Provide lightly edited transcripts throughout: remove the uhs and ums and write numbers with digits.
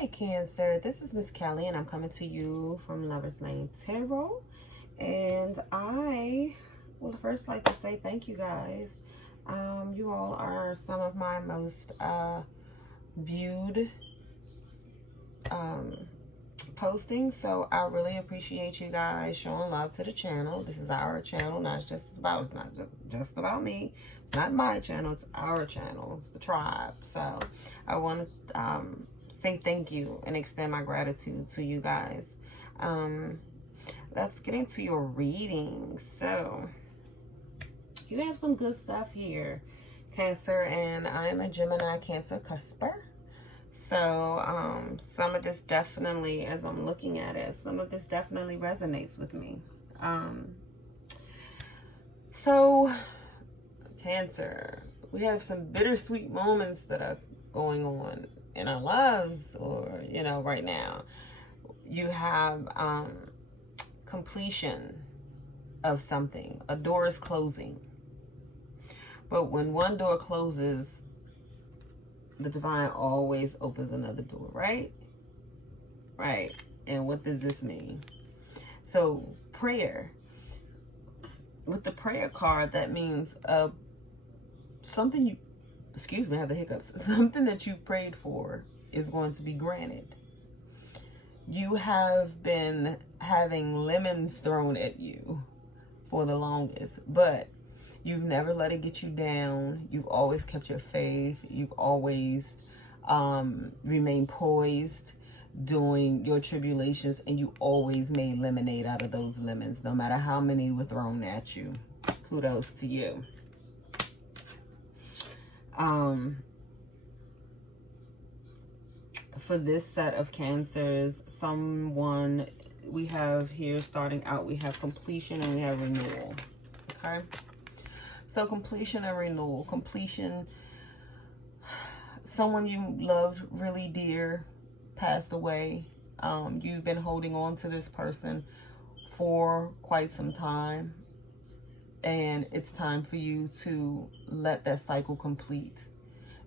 Hi Cancer, this is Miss Kelly and I'm coming to you from Lover's Lane Tarot. And I would first like to say thank you guys. You all are some of my most viewed postings, so I really appreciate you guys showing love to the channel. This is our channel, it's not just about me. It's not my channel, it's our channel, it's the tribe. So I want to say thank you and extend my gratitude to you guys. Let's get into your reading. So you have some good stuff here, Cancer, and I'm a Gemini Cancer cusper. So some of this definitely, as I'm looking at it, some of this definitely resonates with me. So Cancer, we have some bittersweet moments that are going on in our lives, or right now. You have completion of something. A door is closing, but when one door closes, the divine always opens another door, right? Right. And what does this mean? So prayer. With the prayer card, that means something you, excuse me, I have the hiccups. Something that you've prayed for is going to be granted. You have been having lemons thrown at you for the longest, but you've never let it get you down. You've always kept your faith. You've always remained poised during your tribulations, and you always made lemonade out of those lemons, no matter how many were thrown at you. Kudos to you. For this set of Cancers, someone we have here starting out, we have completion and we have renewal. Okay. So completion and renewal. Completion, someone you loved really dear passed away. You've been holding on to this person for quite some time, and it's time for you to let that cycle complete,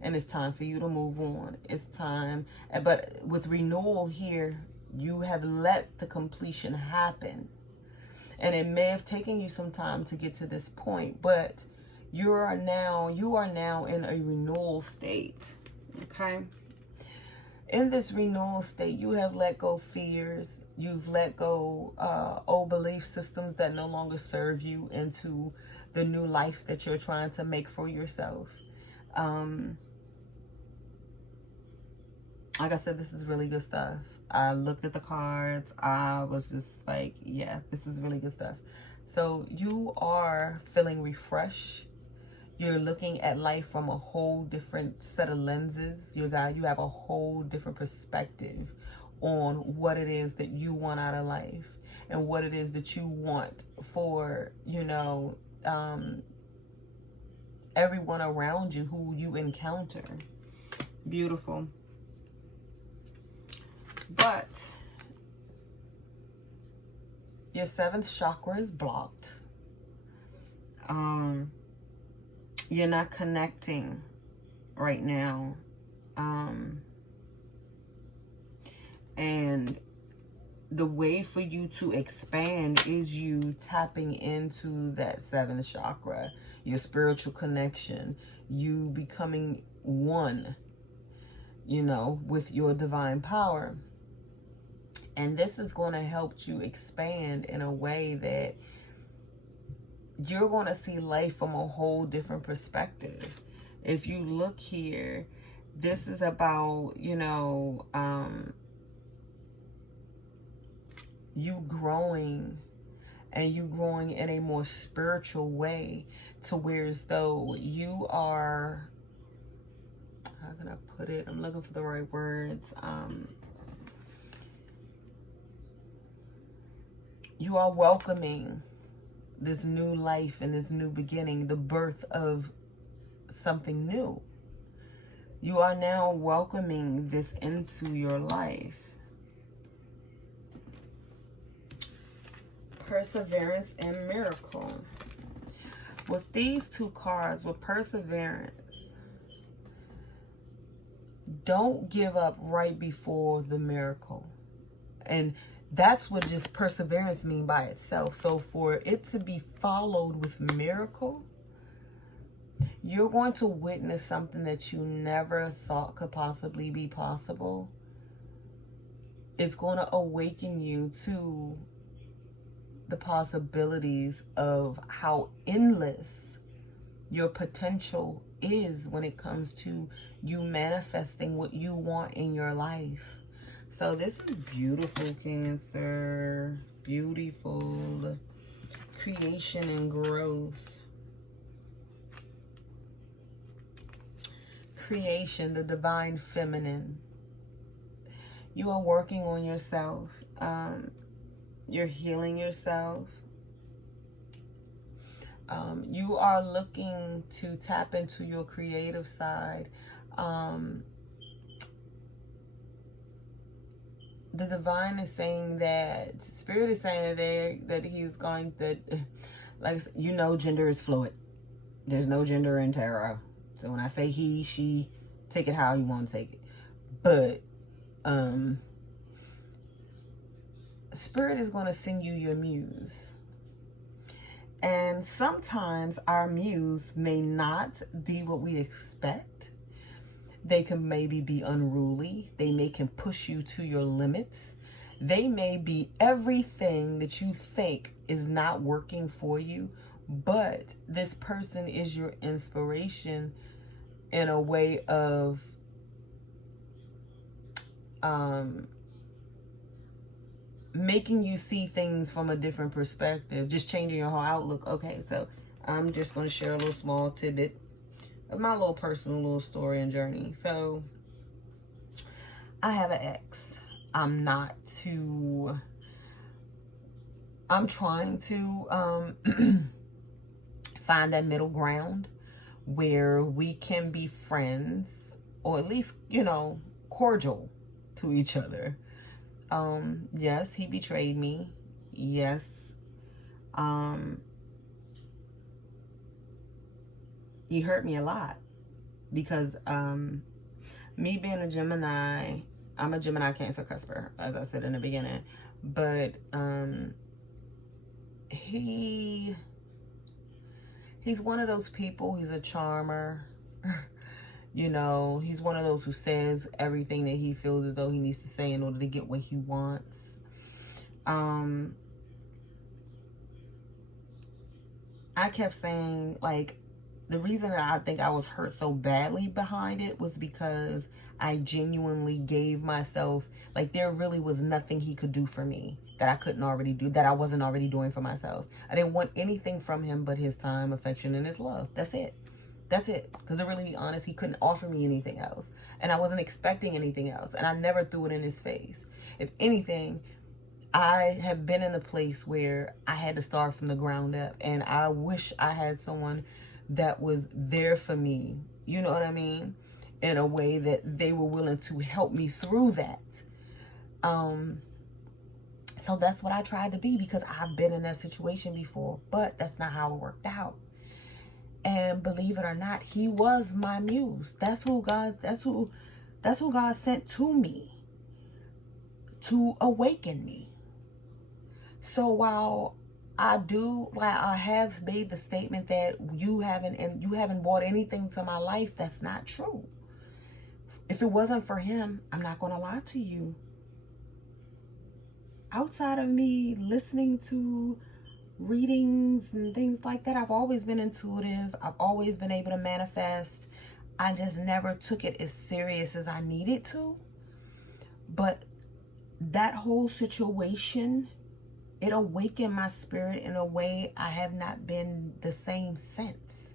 and it's time for you to move on. It's time, but with renewal here, you have let the completion happen, and it may have taken you some time to get to this point, but you are now in a renewal state. Okay. In this renewal state, you have let go fears. You've let go old belief systems that no longer serve you into the new life that you're trying to make for yourself. Like I said, this is really good stuff. I looked at the cards. I was just like, yeah, this is really good stuff. So you are feeling refreshed. You're looking at life from a whole different set of lenses. You have a whole different perspective on what it is that you want out of life and what it is that you want for, everyone around you who you encounter. Beautiful. But your 7th chakra is blocked. You're not connecting right now. And the way for you to expand is you tapping into that 7th chakra, your spiritual connection, you becoming one, with your divine power. And this is going to help you expand in a way that you're going to see life from a whole different perspective. If you look here, this is about, you growing, and you growing in a more spiritual way, to where as though you are, how can I put it? I'm looking for the right words. You are welcoming this new life and this new beginning, the birth of something new. You are now welcoming this into your life. Perseverance and miracle. With these two cards, with perseverance, Don't give up right before the miracle. And that's what just perseverance mean by itself. So for it to be followed with miracle, you're going to witness something that you never thought could possibly be possible. It's going to awaken you to the possibilities of how endless your potential is when it comes to you manifesting what you want in your life. So this is beautiful, Cancer. Beautiful. Creation and growth. Creation, the divine feminine. You are working on yourself. You're healing yourself. You are looking to tap into your creative side. The divine is saying that, Spirit is saying that he's going to, like, you know, gender is fluid. There's no gender in tarot. So when I say he, she, take it how you want to take it. But Spirit is going to send you your muse. And sometimes our muse may not be what we expect. They can maybe be unruly. They can push you to your limits. They may be everything that you think is not working for you. But this person is your inspiration in a way of making you see things from a different perspective, just changing your whole outlook. Okay, so I'm just going to share a little small tidbit of my little personal little story and journey. So I have an ex. I'm trying to find that middle ground where we can be friends, or at least, you know, cordial to each other. Yes, he betrayed me. Yes. He hurt me a lot because, me being a Gemini, I'm a Gemini Cancer cusper, as I said in the beginning, but, he's one of those people. He's a charmer. You know, he's one of those who says everything that he feels as though he needs to say in order to get what he wants. I kept saying, like, the reason that I think I was hurt so badly behind it was because I genuinely gave myself, like, there really was nothing he could do for me that I couldn't already do, that I wasn't already doing for myself. I didn't want anything from him but his time, affection, and his love. That's it. That's it. Because to really be honest, he couldn't offer me anything else. And I wasn't expecting anything else. And I never threw it in his face. If anything, I have been in a place where I had to start from the ground up. And I wish I had someone that was there for me. You know what I mean? In a way that they were willing to help me through that. So that's what I tried to be, because I've been in that situation before. But that's not how it worked out. And believe it or not, he was my muse. That's who God sent to me to awaken me. So while I have made the statement that you haven't brought anything to my life, that's not true. If it wasn't for him, I'm not going to lie to you. Outside of me listening to readings and things like that, I've always been intuitive. I've always been able to manifest. I just never took it as serious as I needed to. But that whole situation, it awakened my spirit in a way I have not been the same since.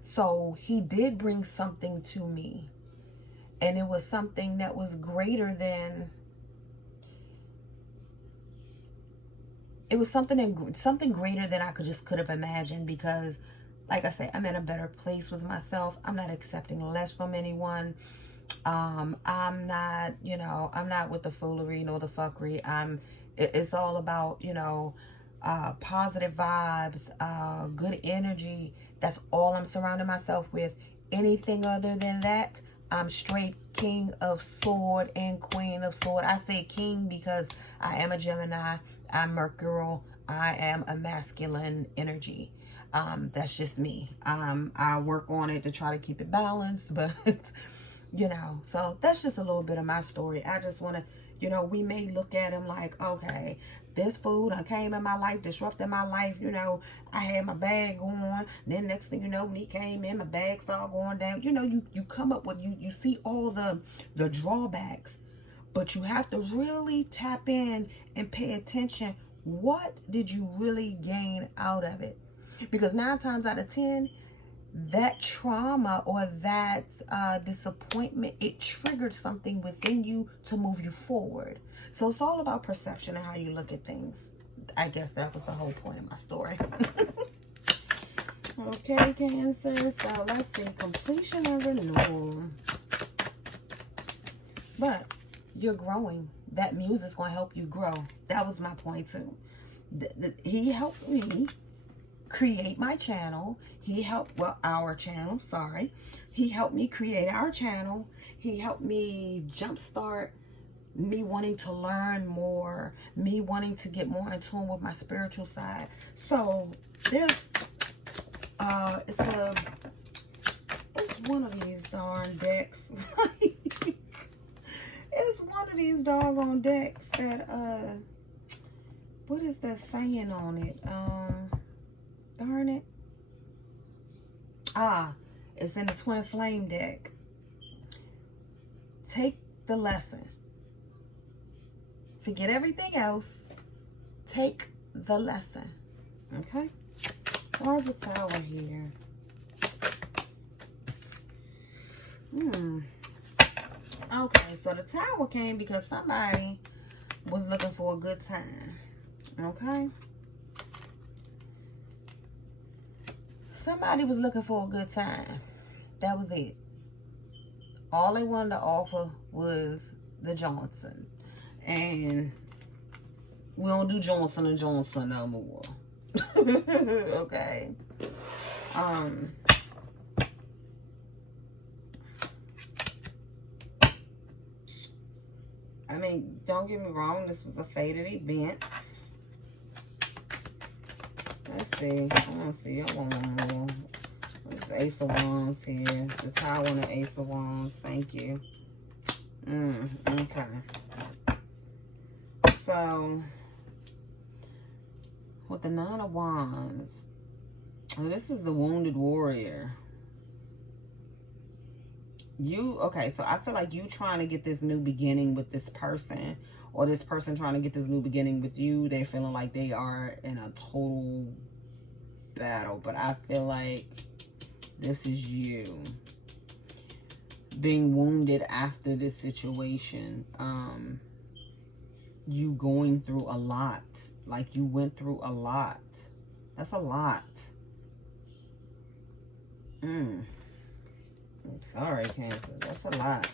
So he did bring something to me, and it was something that was greater than, it was something greater than I could have imagined, because, like I said, I'm in a better place with myself. I'm not accepting less from anyone. I'm not with the foolery nor the fuckery. It's all about, positive vibes, good energy. That's all I'm surrounding myself with. Anything other than that, I'm straight king of sword and queen of sword. I say king because I am a Gemini. I'm Mercurial. I am a masculine energy. That's just me. I work on it to try to keep it balanced, but you know, so that's just a little bit of my story. I just want to, you know, we may look at him like, okay, this food came in my life, disrupted my life. You know, I had my bag going. Then next thing you know, when he came in, my bag started going down. You know, you come up with, you see all the drawbacks. But you have to really tap in and pay attention. What did you really gain out of it? Because 9 times out of 10, that trauma or that disappointment, it triggered something within you to move you forward. So it's all about perception and how you look at things. I guess that was the whole point of my story. Okay, Cancer. So let's see. Completion and renewal. But you're growing. That Muse is going to help you grow. That was my point too. He helped me create my channel. He helped, well, our channel, sorry. He helped me create our channel. He helped me jumpstart me wanting to learn more, me wanting to get more in tune with my spiritual side. So there's, it's one of these darn decks. It's one of these doggone decks that, what is that saying on it? Darn it. It's in the Twin Flame deck. Take the lesson. Forget everything else. Take the lesson. Okay? Why the Tower here? Okay, so the Tower came because somebody was looking for a good time. Okay? Somebody was looking for a good time. That was it. All they wanted to offer was the Johnson. And we don't do Johnson & Johnson no more. Okay. I mean, don't get me wrong. This was a fated event. Let's see. I want to see. I want one more. There's the Ace of Wands here. The Tower and the Ace of Wands. Thank you. Okay. So, with the Nine of Wands, this is the Wounded Warrior. Okay, so I feel like you trying to get this new beginning with this person, or this person trying to get this new beginning with you. They're feeling like they are in a total battle, but I feel like this is you being wounded after this situation. You going through a lot. Like, you went through a lot. That's a lot. I'm sorry, Cancer. That's a lot.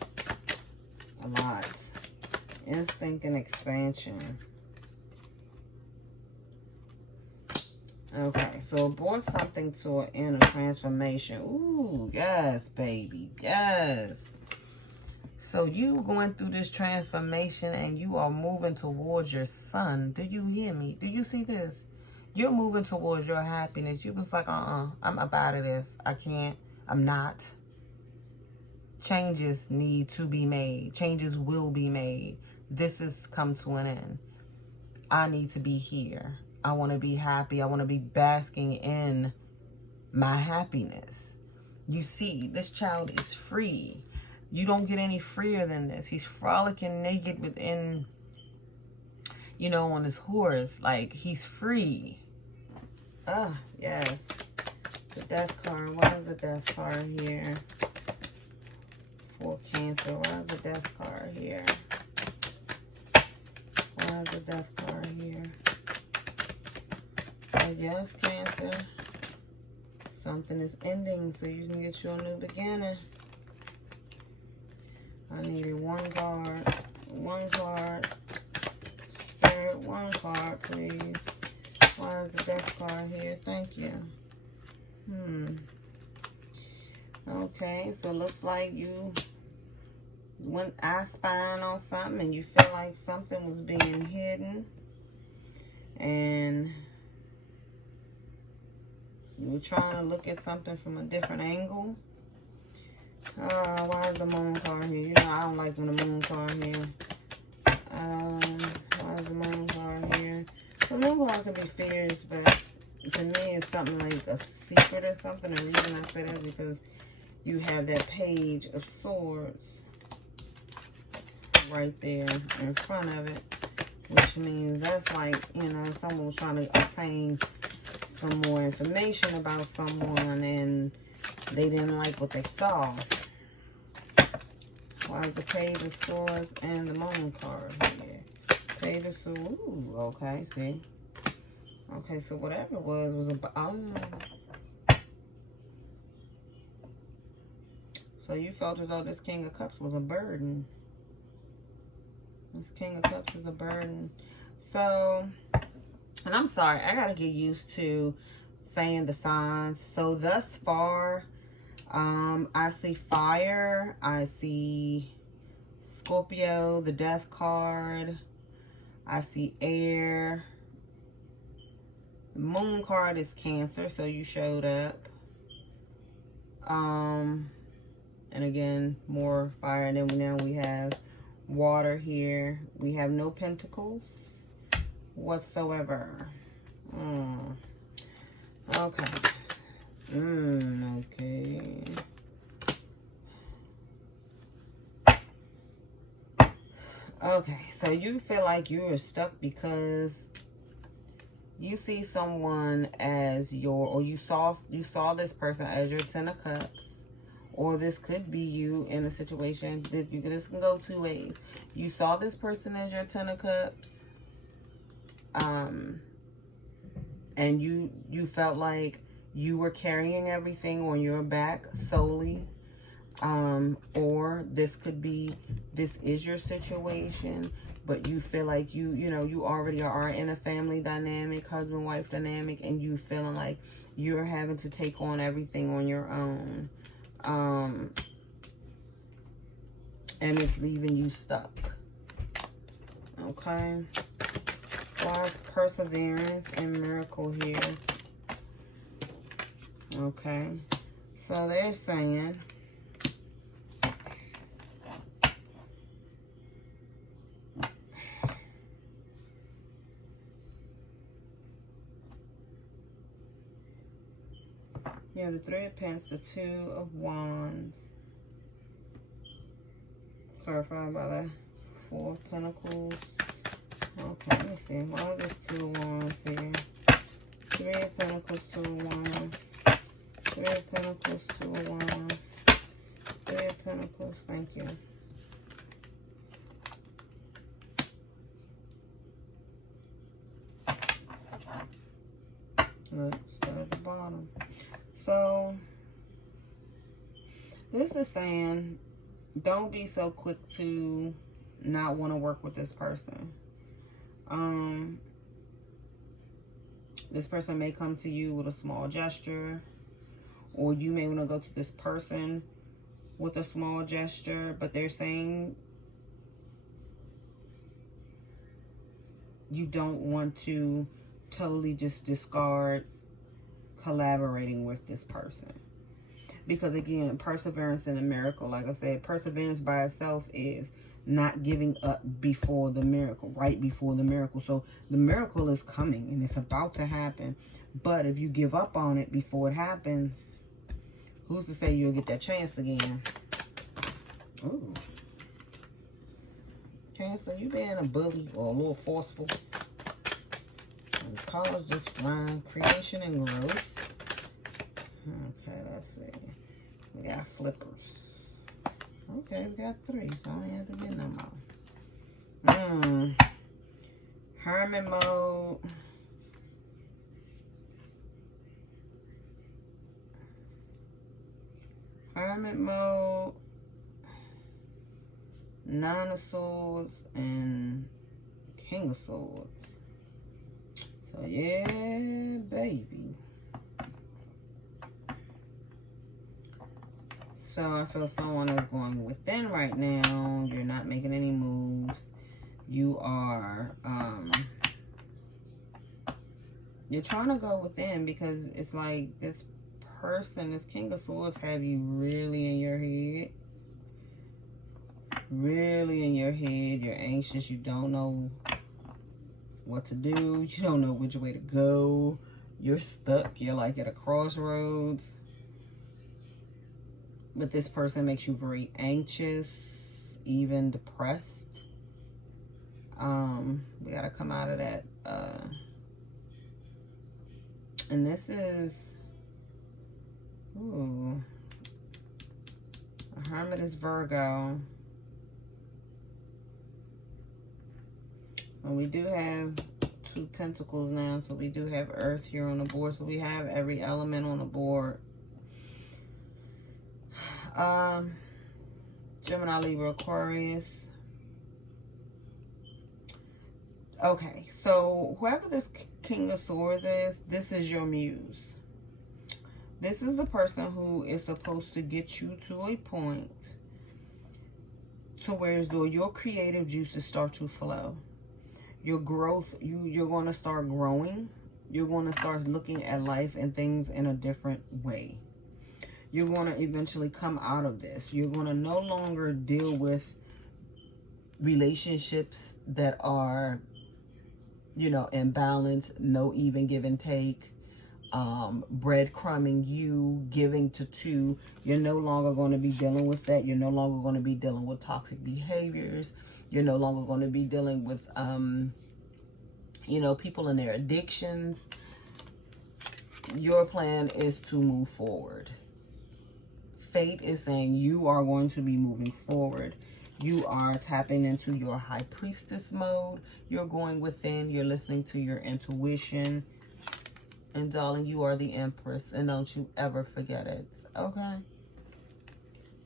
A lot. Instinct and expansion. Okay, so it brought something to an end, a transformation. Ooh, yes, baby. Yes. So you going through this transformation and you are moving towards your son. Do you hear me? Do you see this? You're moving towards your happiness. You was like, I'm up out of this. I can't. I'm not. Changes need to be made. Changes will be made. This has come to an end. I need to be here. I want to be happy. I want to be basking in my happiness. You see, this child is free. You don't get any freer than this. He's frolicking naked within, you know, on his horse. Like, he's free. Ah, yes. The Death card. Why is the Death card here? For Cancer. Why is the Death card here? Why is the Death card here? Oh, yes, Cancer. Something is ending so you can get you a new beginning. I needed one card. One card. Spirit, one card, please. Why is the Death card here? Thank you. Okay, so it looks like you went I spying on something and you feel like something was being hidden. And you were trying to look at something from a different angle. Why is the moon card here? You know I don't like when the moon card here. Why is the moon card here? The moon card can be fears, but to me it's something like a secret or something. The reason I say that is because you have that page of swords right there in front of it, which means that's like, you know, someone was trying to obtain some more information about someone and they didn't like what they saw. Why is the page of swords and the moon card here? Page of swords. Ooh, okay, see. Okay, so whatever it was a so you felt as though this King of Cups was a burden. This King of Cups is a burden. So, and I'm sorry, I gotta get used to saying the signs. So thus far, I see fire, I see Scorpio, the death card, I see air. The moon card is Cancer, so you showed up. And again, more fire. And then now we have water here. We have no pentacles whatsoever. Okay. Okay. Okay, so you feel like you are stuck because you see someone as your, or you saw this person as your Ten of Cups, or this could be you in a situation that this can go two ways. You saw this person as your Ten of Cups, and you felt like you were carrying everything on your back solely, or this could be, this is your situation, but you feel like you already are in a family dynamic, husband-wife dynamic, and you feeling like you're having to take on everything on your own, and it's leaving you stuck. Okay. Why is perseverance and miracle here? Okay. So they're saying you have the Three of Pentacles, the Two of Wands, clarified by the Four of Pentacles. Okay, let me see. Why is this Two of Wands here? Three of Pentacles, Two of Wands. Three of Pentacles, Two of Wands. Three of Pentacles, thank you. Let's start at the bottom. So, this is saying, don't be so quick to not want to work with this person. This person may come to you with a small gesture, or you may want to go to this person with a small gesture, but they're saying you don't want to totally just discard collaborating with this person. Because again, perseverance and a miracle, like I said, perseverance by itself is not giving up before the miracle, right before the miracle. So the miracle is coming and it's about to happen. But if you give up on it before it happens, who's to say you'll get that chance again? Ooh. Cancer, you being a bully or a little forceful. And colors just flying. Creation and growth. Okay, let's see. We got flippers. Okay, we got three, so I don't have to get no more. Hermit mode. Hermit mode. Nine of Swords and King of Swords. So yeah, baby. So I feel someone is going within right now. You're not making any moves. You are, you're trying to go within because it's like this person, this King of Swords, have you really in your head. Really in your head. You're anxious. You don't know what to do. You don't know which way to go. You're stuck. You're like at a crossroads. But this person makes you very anxious, even depressed. We gotta come out of that. And this is, ooh, a Hermit is Virgo. And we do have 2 Pentacles now, so we do have Earth here on the board. So we have every element on the board. Gemini, Libra, Aquarius. Okay, so whoever this King of Swords is, this is your muse. This is the person who is supposed to get you to a point to where as though your creative juices start to flow. Your growth, you're going to start growing. You're going to start looking at life and things in a different way. You're going to eventually come out of this. You're going to no longer deal with relationships that are, you know, imbalanced, no even give and take, breadcrumbing you, giving to 2. You're no longer going to be dealing with that. You're no longer going to be dealing with toxic behaviors. You're no longer going to be dealing with, you know, people and their addictions. Your plan is to move forward. Fate is saying you are going to be moving forward. You are tapping into your high priestess mode. You're going within. You're listening to your intuition. And darling, you are the Empress. And don't you ever forget it. Okay?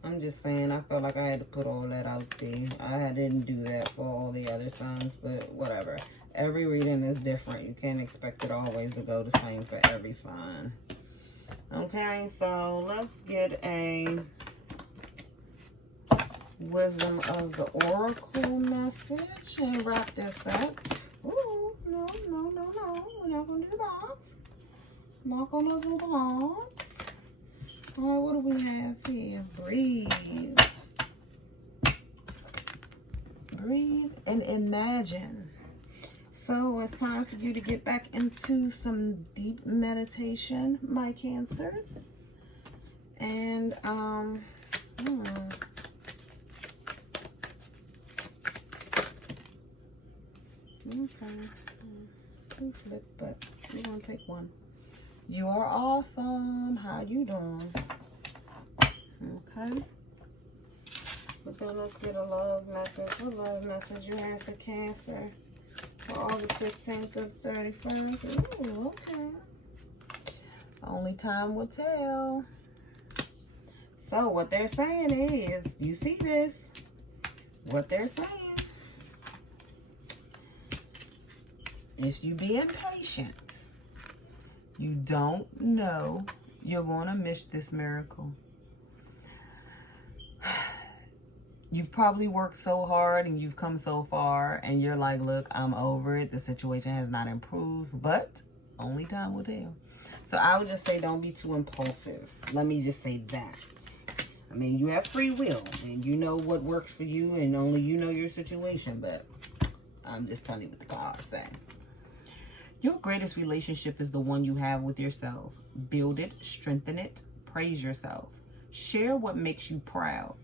I'm just saying, I felt like I had to put all that out there. I didn't do that for all the other signs, but whatever. Every reading is different. You can't expect it always to go the same for every sign. Okay, so let's get a Wisdom of the Oracle message and wrap this up. Ooh, no. We're not going to do that. Not going to do that. All right, what do we have here? Breathe. Breathe and imagine. So it's time for you to get back into some deep meditation, my Cancers. And, okay. Flip, but we're going to take one. You are awesome. How you doing? Okay. But then let's get a love message. What love message you have for Cancer? For August 15th to 31st. Ooh, okay. Only time will tell. So what they're saying is, you see this? What they're saying. If you be impatient, you don't know you're going to miss this miracle. You've probably worked so hard and you've come so far and you're like, look, I'm over it. The situation has not improved, but only time will tell. So I would just say don't be too impulsive. Let me just say that. I mean, you have free will and you know what works for you and only you know your situation, but I'm just telling you what the cards say. Your greatest relationship is the one you have with yourself. Build it, strengthen it, praise yourself. Share what makes you proud.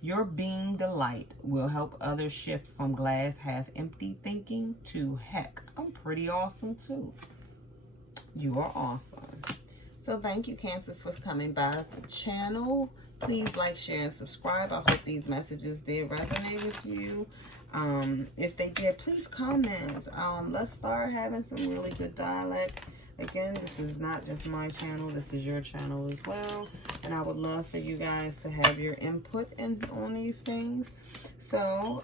Your being the light will help others shift from glass half empty thinking to heck, I'm pretty awesome too. You are awesome. So thank you, Cancers, for coming by the channel. Please like, share, and subscribe. I hope these messages did resonate with you. If they did, please comment. Let's start having some really good dialect. Again, this is not just my channel, this is your channel as well. And I would love for you guys to have your input on these things. So,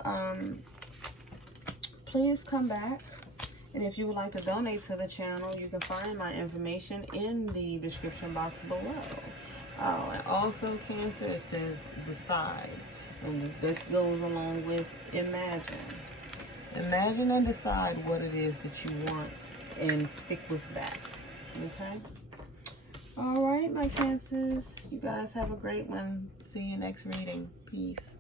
please come back. And if you would like to donate to the channel, you can find my information in the description box below. Oh, and also Cancer, it says decide. And this goes along with imagine. Imagine and decide what it is that you want and stick with that. Okay? All right, my Cancers. You guys have a great one. See you next reading. Peace.